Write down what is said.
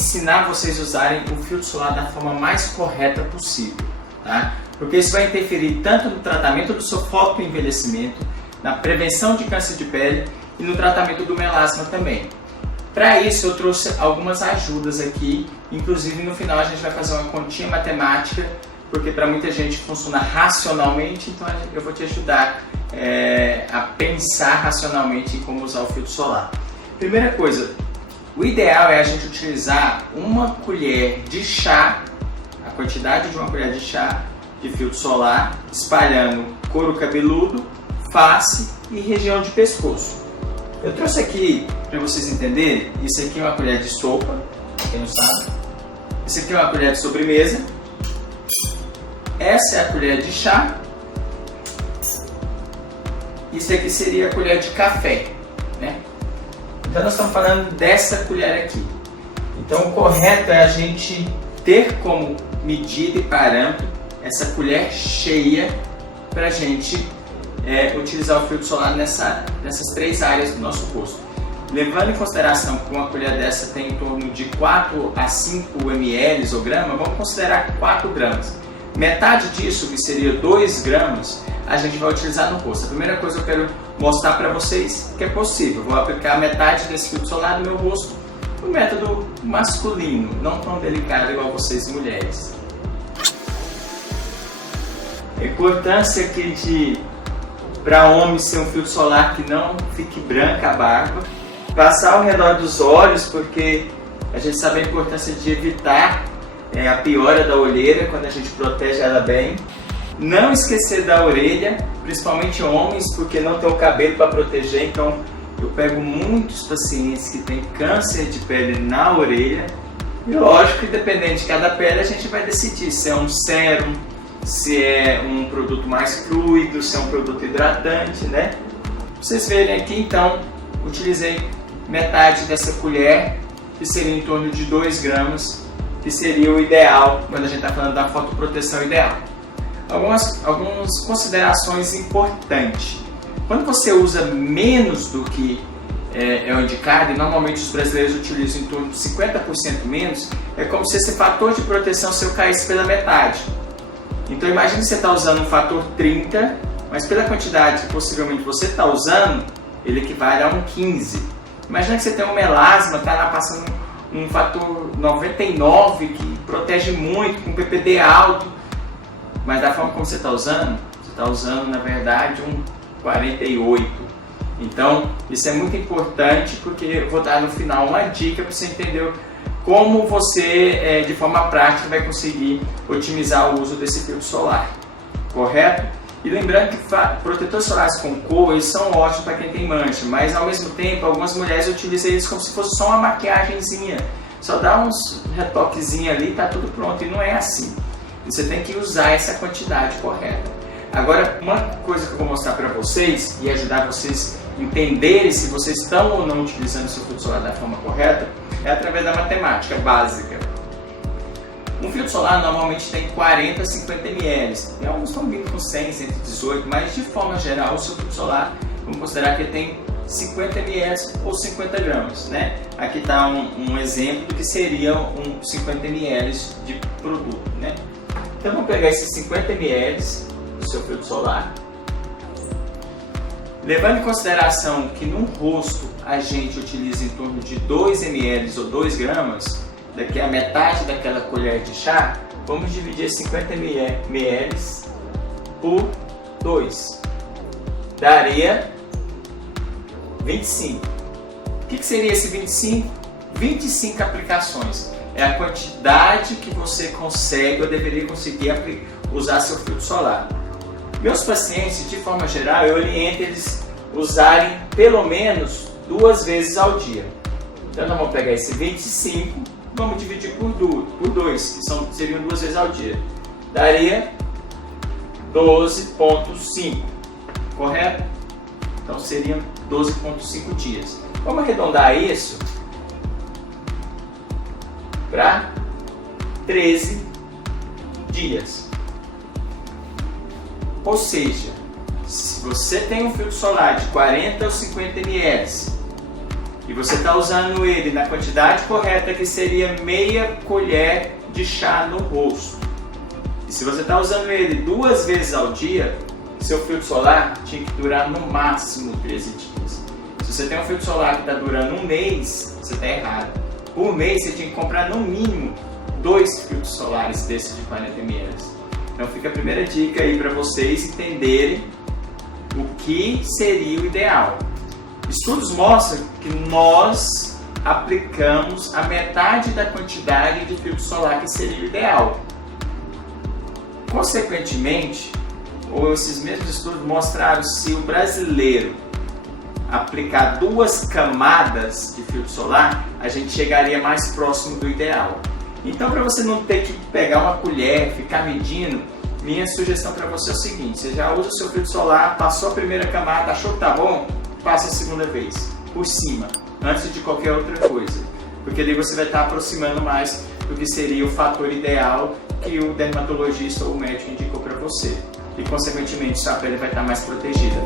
ensinar vocês a usarem o filtro solar da forma mais correta possível, tá? Porque isso vai interferir tanto no tratamento do seu fotoenvelhecimento, na prevenção de câncer de pele e no tratamento do melasma também. Para isso eu trouxe algumas ajudas aqui, inclusive no final a gente vai fazer uma continha matemática, porque para muita gente funciona racionalmente, então eu vou te ajudar a pensar racionalmente em como usar o filtro solar. Primeira coisa, o ideal é a gente utilizar uma colher de chá, a quantidade de uma colher de chá de filtro solar, espalhando couro cabeludo, face e região de pescoço. Eu trouxe aqui, para vocês entenderem, isso aqui é uma colher de sopa, quem não sabe. Isso aqui é uma colher de sobremesa. Essa é a colher de chá. Isso aqui seria a colher de café, né? Então nós estamos falando dessa colher aqui. Então o correto é a gente ter como medida e parâmetro essa colher cheia para a gente utilizar o filtro solar nessas três áreas do nosso rosto. Levando em consideração que uma colher dessa tem em torno de 4 a 5 ml ou grama, vamos considerar 4 gramas. Metade disso, que seria 2 gramas, a gente vai utilizar no rosto. A primeira coisa que eu quero mostrar para vocês que é possível. Vou aplicar metade desse filtro solar no meu rosto, no método masculino, não tão delicado igual vocês mulheres. A importância aqui para homem ser um filtro solar que não fique branca a barba, passar ao redor dos olhos, porque a gente sabe a importância de evitar a piora da olheira quando a gente protege ela bem. Não esquecer da orelha, principalmente homens, porque não tem o cabelo para proteger, então eu pego muitos pacientes que têm câncer de pele na orelha. E lógico que dependendo de cada pele a gente vai decidir se é um sérum, se é um produto mais fluido, se é um produto hidratante, né? Pra vocês verem aqui, então, utilizei metade dessa colher, que seria em torno de 2 gramas, que seria o ideal quando a gente está falando da fotoproteção ideal. Algumas considerações importantes. Quando você usa menos do que é o indicado, e normalmente os brasileiros utilizam em torno de 50% menos, é como se esse fator de proteção seu caísse pela metade. Então imagine que você está usando um fator 30, mas pela quantidade que possivelmente você está usando, ele equivale a um 15. Imagina que você tem um melasma, está lá passando um fator 99 que protege muito, com PPD alto, mas da forma como você está usando na verdade um 48. Então isso é muito importante, porque eu vou dar no final uma dica para você entender como você, de forma prática, vai conseguir otimizar o uso desse filtro solar, correto? E lembrando que protetores solares com cor, eles são ótimos para quem tem mancha, mas ao mesmo tempo, algumas mulheres utilizam eles como se fosse só uma maquiagemzinha, só dá uns retoquezinhos ali e está tudo pronto, e não é assim. Você tem que usar essa quantidade correta. Agora, uma coisa que eu vou mostrar para vocês e ajudar vocês a entenderem se vocês estão ou não utilizando o seu filtro solar da forma correta, é através da matemática básica. Um filtro solar normalmente tem 40 a 50 ml, e alguns estão vindo com 100, 118, mas de forma geral o seu filtro solar, vamos considerar que ele tem 50 ml ou 50 gramas, né? Aqui está um exemplo do que seria 50 ml de produto, né? Então vamos pegar esses 50 ml do seu filtro solar, levando em consideração que no rosto a gente utiliza em torno de 2 ml ou 2 gramas, daqui a metade daquela colher de chá, vamos dividir 50 ml por 2, daria 25. O que seria esse 25? 25 aplicações. É a quantidade que você consegue ou deveria conseguir usar seu filtro solar. Meus pacientes, de forma geral, eu oriento eles usarem pelo menos 2 vezes ao dia. Então nós vamos pegar esse 25, vamos dividir por 2, que seriam 2 vezes ao dia. Daria 12,5, correto? Então seriam 12,5 dias. Vamos arredondar isso para 13 dias. Ou seja, se você tem um filtro solar de 40 ou 50 ml e você está usando ele na quantidade correta, que seria meia colher de chá no rosto, e se você está usando ele 2 vezes ao dia, seu filtro solar tinha que durar no máximo 13 dias. Se você tem um filtro solar que está durando 1 mês, você está errado. Por mês você tinha que comprar no mínimo 2 filtros solares desses de 40 ml. Então fica a primeira dica aí para vocês entenderem o que seria o ideal. Estudos mostram que nós aplicamos a metade da quantidade de filtro solar que seria o ideal. Consequentemente, esses mesmos estudos mostraram se o brasileiro aplicar 2 camadas de filtro solar, a gente chegaria mais próximo do ideal. Então, para você não ter que pegar uma colher, ficar medindo, minha sugestão para você é o seguinte: você já usa o seu filtro solar, passou a primeira camada, achou que tá bom, passa a segunda vez, por cima, antes de qualquer outra coisa, porque ali você vai estar aproximando mais do que seria o fator ideal que o dermatologista ou o médico indicou para você, e consequentemente sua pele vai estar mais protegida.